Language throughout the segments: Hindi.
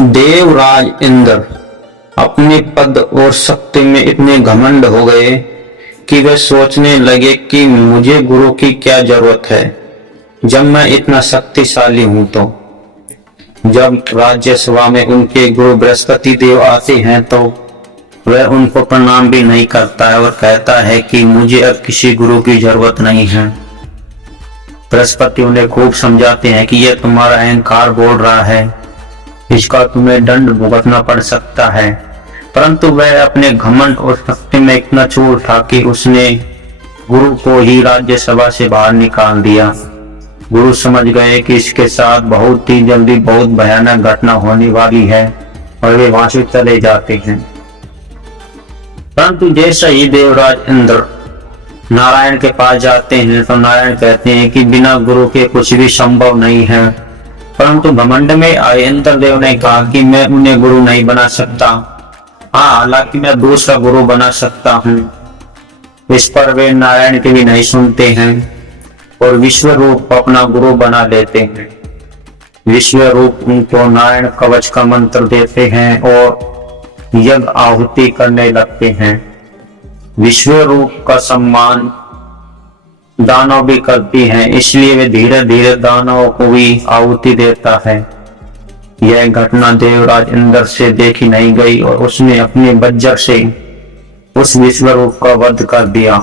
देवराज इंद्र अपने पद और शक्ति में इतने घमंड हो गए कि वे सोचने लगे कि मुझे गुरु की क्या जरूरत है जब मैं इतना शक्तिशाली हूं। तो जब राज्यसभा में उनके गुरु बृहस्पति देव आते हैं तो वह उनको प्रणाम भी नहीं करता है और कहता है कि मुझे अब किसी गुरु की जरूरत नहीं है। बृहस्पति उन्हें खूब समझाते हैं कि यह तुम्हारा अहंकार बोल रहा है, इसका तुम्हें दंड भुगतना पड़ सकता है। परंतु वह अपने घमंड और शक्ति में इतना चूर था कि उसने गुरु को ही राज्यसभा से बाहर निकाल दिया। गुरु समझ गए कि इसके साथ बहुत ही जल्दी बहुत भयानक घटना होने वाली है और वे वहां से चले जाते हैं। परंतु जैसा ही देवराज इंद्र नारायण के पास जाते हैं तो नारायण कहते हैं कि बिना गुरु के कुछ भी संभव नहीं है। परंतु घमंड में आए इंद्रदेव ने कहा कि मैं उन्हें गुरु नहीं बना सकता, हाँ हालांकि मैं दूसरा गुरु बना सकता हूँ। इस पर वे नारायण के भी नहीं सुनते हैं और विश्व रूप अपना गुरु बना लेते हैं। विश्व रूप उनको नारायण कवच का मंत्र देते हैं और यज्ञ आहुति करने लगते हैं। विश्व रूप का सम्मान दानव भी करती हैं, इसलिए वे धीरे धीरे दानवों को भी आहुति देता है। यह घटना देवराज इंद्र से देखी नहीं गई और उसने अपने वज्र से उस विश्व रूप का वध कर दिया।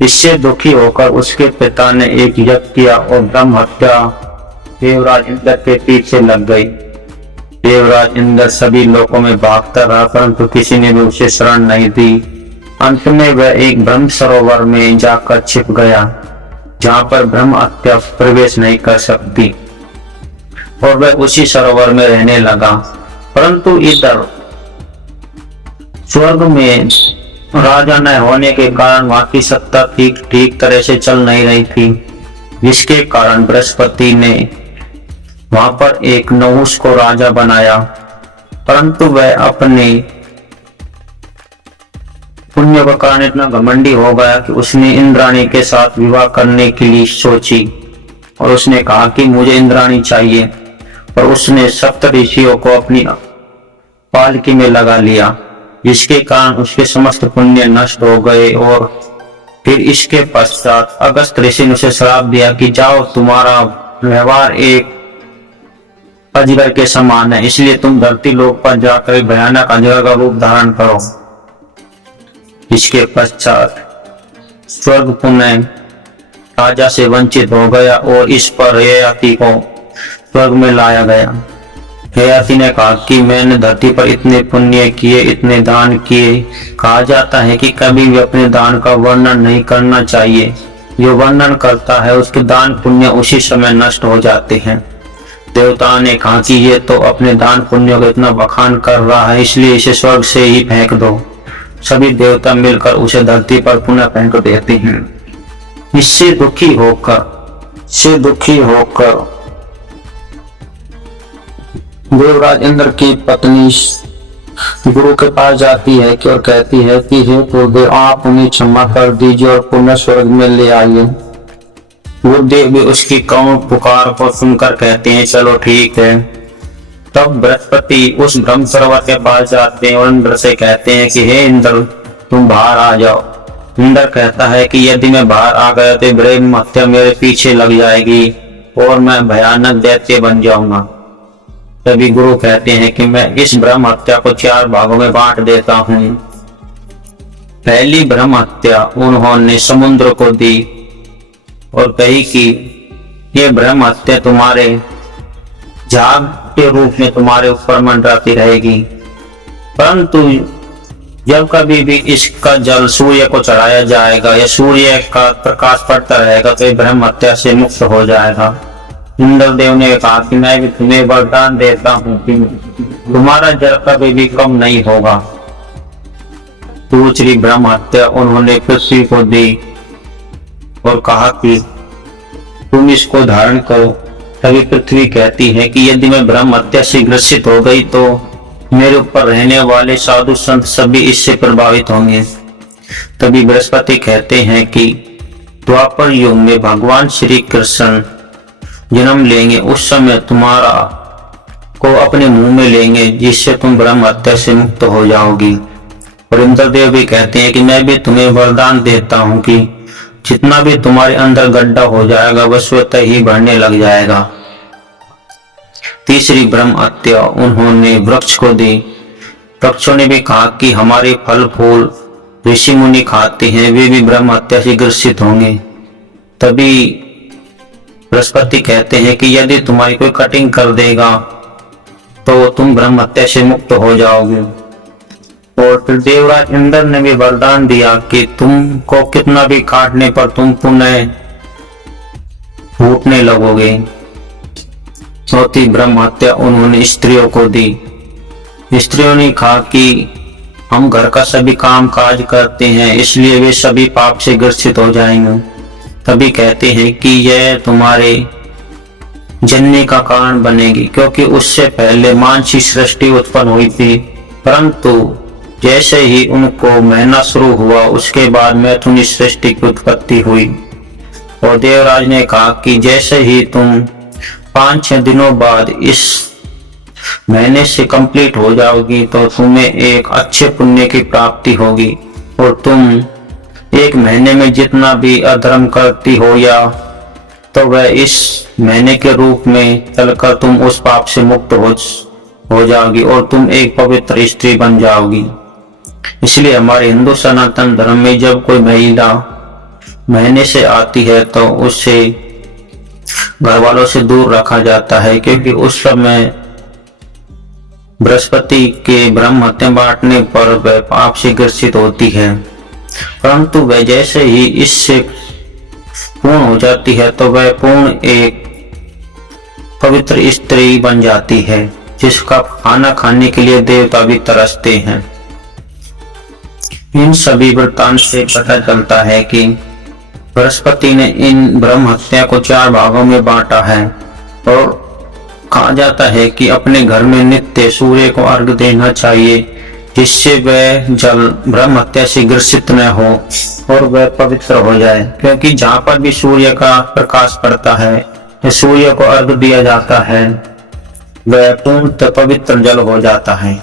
इससे दुखी होकर उसके पिता ने एक यज्ञ किया और ब्रह्म हत्या देवराज इंद्र के पीछे लग गई। देवराज इंद्र सभी लोकों में भागता रहा परंतु किसी ने भी उसे शरण नहीं दी। अंत में वह एक ब्रह्म सरोवर में जाकर छिप गया जहां पर ब्रह्म हत्या प्रवेश नहीं कर सकती और वह उसी सरोवर में रहने लगा। परंतु इधर स्वर्ग में राजा न होने के कारण वहां की सत्ता ठीक तरह से चल नहीं रही थी, जिसके कारण बृहस्पति ने वहां पर एक नहुष को राजा बनाया। परंतु वह अपने पुण्य के कारण इतना घमंडी हो गया कि उसने इंद्राणी के साथ विवाह करने के लिए सोची और उसने कहा कि मुझे इंद्राणी चाहिए और उसने सप्त ऋषियों को अपनी पालकी में लगा लिया, जिसके कारण उसके समस्त पुण्य नष्ट हो गए। और फिर इसके पश्चात अगस्त ऋषि ने उसे श्राप दिया कि जाओ, तुम्हारा व्यवहार एक अजगर के समान है, इसलिए तुम धरती लोक पर जाकर भयानक अजगर का रूप धारण करो। इसके पश्चात स्वर्ग पुनः राजा से वंचित हो गया और इस पर ययाति को स्वर्ग में लाया गया। ययाति ने कहा कि मैंने धरती पर इतने पुण्य किए, इतने दान किए। कहा जाता है कि कभी भी अपने दान का वर्णन नहीं करना चाहिए, जो वर्णन करता है उसके दान पुण्य उसी समय नष्ट हो जाते हैं। देवताओं ने कहा कि ये तो अपने दान पुण्य को इतना बखान कर रहा है, इसलिए इसे स्वर्ग से ही फेंक दो। सभी देवता मिलकर उसे धरती पर पुनः फेंक देते हैं। इससे दुखी होकर देवराज इंद्र की पत्नी गुरु के पास जाती है और कहती है कि हे गुरुदेव, आप उन्हें क्षमा कर दीजिए और पुनः स्वर्ग में ले आइए। गुरुदेव भी उसकी करुण पुकार को सुनकर कहते हैं चलो ठीक है। तब बृहस्पति उस ब्रह्म सरोवर के पास जाते हैं और इंद्र से कहते हैं कि हे इंद्र, तुम बाहर आ जाओ। इंद्र कहता है कि यदि मैं बाहर आ गया तो ब्रह्म हत्या मेरे पीछे लग जाएगी और मैं भयानक दैत्य बन जाऊंगा। तभी गुरु कहते हैं कि मैं इस ब्रह्म हत्या को 4 भागों में बांट देता हूँ। पहली ब्रह्म हत्या उन्होंने समुद्र को दी और कही कि ये ब्रह्म हत्या तुम्हारे झाग के रूप में तुम्हारे ऊपर मंडराती रहेगी। परंतु जब कभी भी इसका जल सूर्य को चढ़ाया जाएगा या सूर्य का प्रकाश पड़ता रहेगा तो ये ब्रह्म हत्या से मुक्त हो जाएगा। इंद्रदेव ने कहा कि मैं भी तुम्हें वरदान देता हूँ कि तुम्हारा जल कभी भी कम नहीं होगा। दूसरी ब्रह्म हत्या उन्होंने पृथ्वी को दी और कहा कि तुम इसको धारण करो। तभी पृथ्वी कहती है कि यदि मैं ब्रह्म हत्या से ग्रसित हो गई तो मेरे ऊपर रहने वाले साधु संत सभी इससे प्रभावित होंगे। तभी बृहस्पति कहते हैं कि द्वापर युग में भगवान श्री कृष्ण जन्म लेंगे, उस समय तुम्हारा को अपने मुंह में लेंगे, जिससे तुम ब्रह्म हत्या से मुक्त हो जाओगी। और इंद्रदेव भी कहते हैं कि मैं भी तुम्हें वरदान देता हूं कि जितना भी तुम्हारे अंदर गड्ढा हो जाएगा वह स्वतः ही बढ़ने लग जाएगा। तीसरी ब्रह्म हत्या उन्होंने वृक्ष को दी। वृक्षों ने भी कहा कि हमारे फल फूल ऋषि मुनि खाते हैं, वे भी ब्रह्म हत्या से ग्रसित होंगे। तभी बृहस्पति कहते हैं कि यदि तुम्हारी कोई कटिंग कर देगा तो तुम ब्रह्म हत्या से मुक्त हो जाओगे। और फिर देवराज इंद्र ने भी वरदान दिया कि तुमको कितना भी काटने पर तुम पुनः फूटने लगोगे। चौथी ब्रह्म हत्या उन्होंने स्त्रियों को दी। स्त्रियों ने कहा कि हम घर का सभी काम काज करते हैं, इसलिए वे सभी पाप से ग्रसित हो जाएंगे। तभी कहते हैं कि यह तुम्हारे जन्म का कारण बनेगी, क्योंकि उससे पहले मानसी सृष्टि उत्पन्न हुई थी, परंतु जैसे ही उनको महीना शुरू हुआ उसके बाद मैथुनी सृष्टि की उत्पत्ति हुई। और देवराज ने कहा कि जैसे ही तुम 5-6 दिनों बाद इस महीने से कंप्लीट हो जाओगी तो तुम्हें एक अच्छे पुण्य की प्राप्ति होगी, और तुम एक महीने में जितना भी अधर्म करती हो या तो वह इस महीने के रूप में चलकर तुम उस पाप से मुक्त हो जाओगी और तुम एक पवित्र स्त्री बन जाओगी। इसलिए हमारे हिंदू सनातन धर्म में जब कोई महिला महीने से आती है तो उससे घर वालों से दूर रखा जाता है, क्योंकि उस समय बृहस्पति के ब्रह्म हत्या बांटने पर वह पाप से ग्रसित होती है। परंतु वह जैसे ही इससे पूर्ण हो जाती है तो वह पूर्ण एक पवित्र स्त्री बन जाती है, जिसका खाना खाने के लिए देवता भी तरसते हैं। इन सभी वृत्तांत से पता चलता है कि बृहस्पति ने इन ब्रह्म हत्या को 4 भागों में बांटा है, और कहा जाता है कि अपने घर में नित्य सूर्य को अर्घ देना चाहिए, जिससे वह जल ब्रह्म हत्या से ग्रसित न हो और वह पवित्र हो जाए। क्योंकि जहाँ पर भी सूर्य का प्रकाश पड़ता है या सूर्य को अर्घ दिया जाता है वह पूर्णतः पवित्र जल हो जाता है।